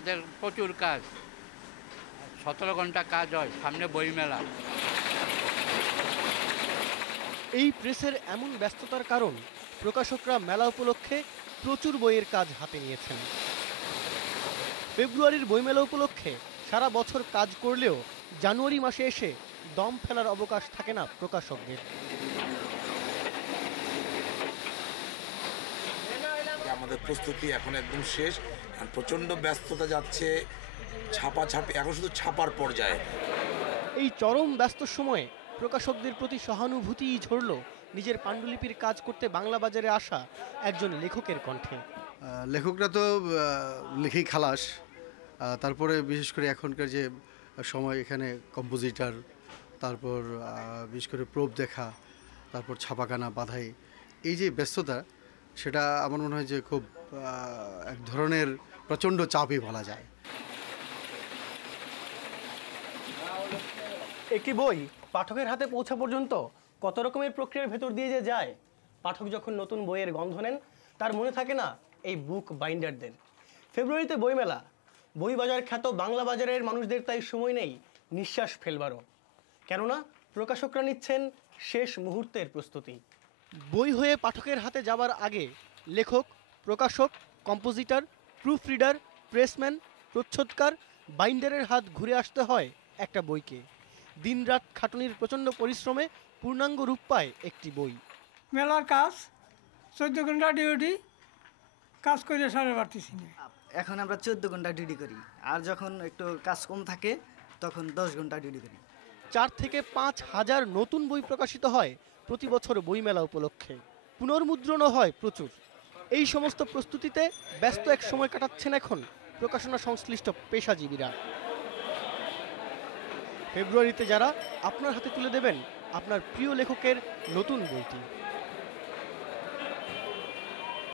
আমাদের প্রচুর কাজ, 17 ঘন্টা কাজ হয়, সামনে বইমেলা। এই প্রেসের এমন ব্যস্ততার কারণ প্রকাশকরা মেলা উপলক্ষে প্রচুর বইয়ের কাজ হাতে নিয়েছেন। ফেব্রুয়ারির বইমেলা উপলক্ষে সারা বছর কাজ করলেও জানুয়ারি মাসে এসে দম ফেলার অবকাশ থাকে না প্রকাশকদের। আমাদের প্রস্তুতি এখন একদম শেষ, প্রচণ্ড ব্যস্ততা যাচ্ছে, ছাপাছাপি এখন শুধু ছাপার পর্যায়ে। এই চরম ব্যস্ত সময়ে প্রকাশকদের প্রতি সহানুভূতিই ঝরল নিজের পাণ্ডুলিপির কাজ করতে বাংলা বাজারে আসা একজন লেখকের কণ্ঠে। লেখকরা তো লিখেই খালাস, তারপরে বিশেষ করে এখনকার যে সময় এখানে কম্পোজিটার, তারপর বিশেষ করে প্রোব দেখা, তারপর ছাপাখানা বাধাই, এই যে ব্যস্ততা, সেটা আমার মনে হয় যে খুব এক ধরনের প্রচণ্ড চাপই বলা যায়। একটি বই পাঠকের হাতে পৌঁছা পর্যন্ত কত রকমের প্রক্রিয়ার ভেতর দিয়ে যে যায়। পাঠক যখন নতুন বইয়ের গন্ধ নেন, তার মনে থাকে না এই বুক বাইন্ডারদের। ফেব্রুয়ারিতে বইমেলা, বই বাজার খ্যাত বাংলা বাজারের মানুষদের তাই সময় নেই নিঃশ্বাস ফেলবারও, কেননা প্রকাশকরা নিচ্ছেন শেষ মুহূর্তের প্রস্তুতি। বই হয়ে পাঠকের হাতে যাবার আগে লেখক, প্রকাশক, কম্পোজিটর, প্রুফ রিডার, প্রেসম্যান, প্রচ্ছদকার, বাইন্ডারের হাত ঘুরে আসতে হয় একটা বইকে। দিনরাত খাটুনির প্রচণ্ড পরিশ্রমে পূর্ণাঙ্গ রূপ পায় একটি বই। মেলার কাজ 14 ঘন্টা ডিউটি, কাজ করে সারা পারতেছি না। এখন আমরা 14 ঘন্টা ডিউটি করি, আর যখন একটু কাজ কম থাকে তখন 10 ঘন্টা ডিউটি করি। 4 থেকে 5 হাজার নতুন বই প্রকাশিত হয় প্রতি বছর বইমেলা উপলক্ষে। পুনর্মুদ্রণও হয় প্রচুর। এই সমস্ত প্রস্তুতিতে ব্যস্ত এক সময় কাটাচ্ছেন এখন প্রকাশনা সংশ্লিষ্ট পেশাজীবীরা। ফেব্রুয়ারিতে যারা আপনার হাতে তুলে দেবেন আপনার প্রিয় লেখকের নতুন বইটি।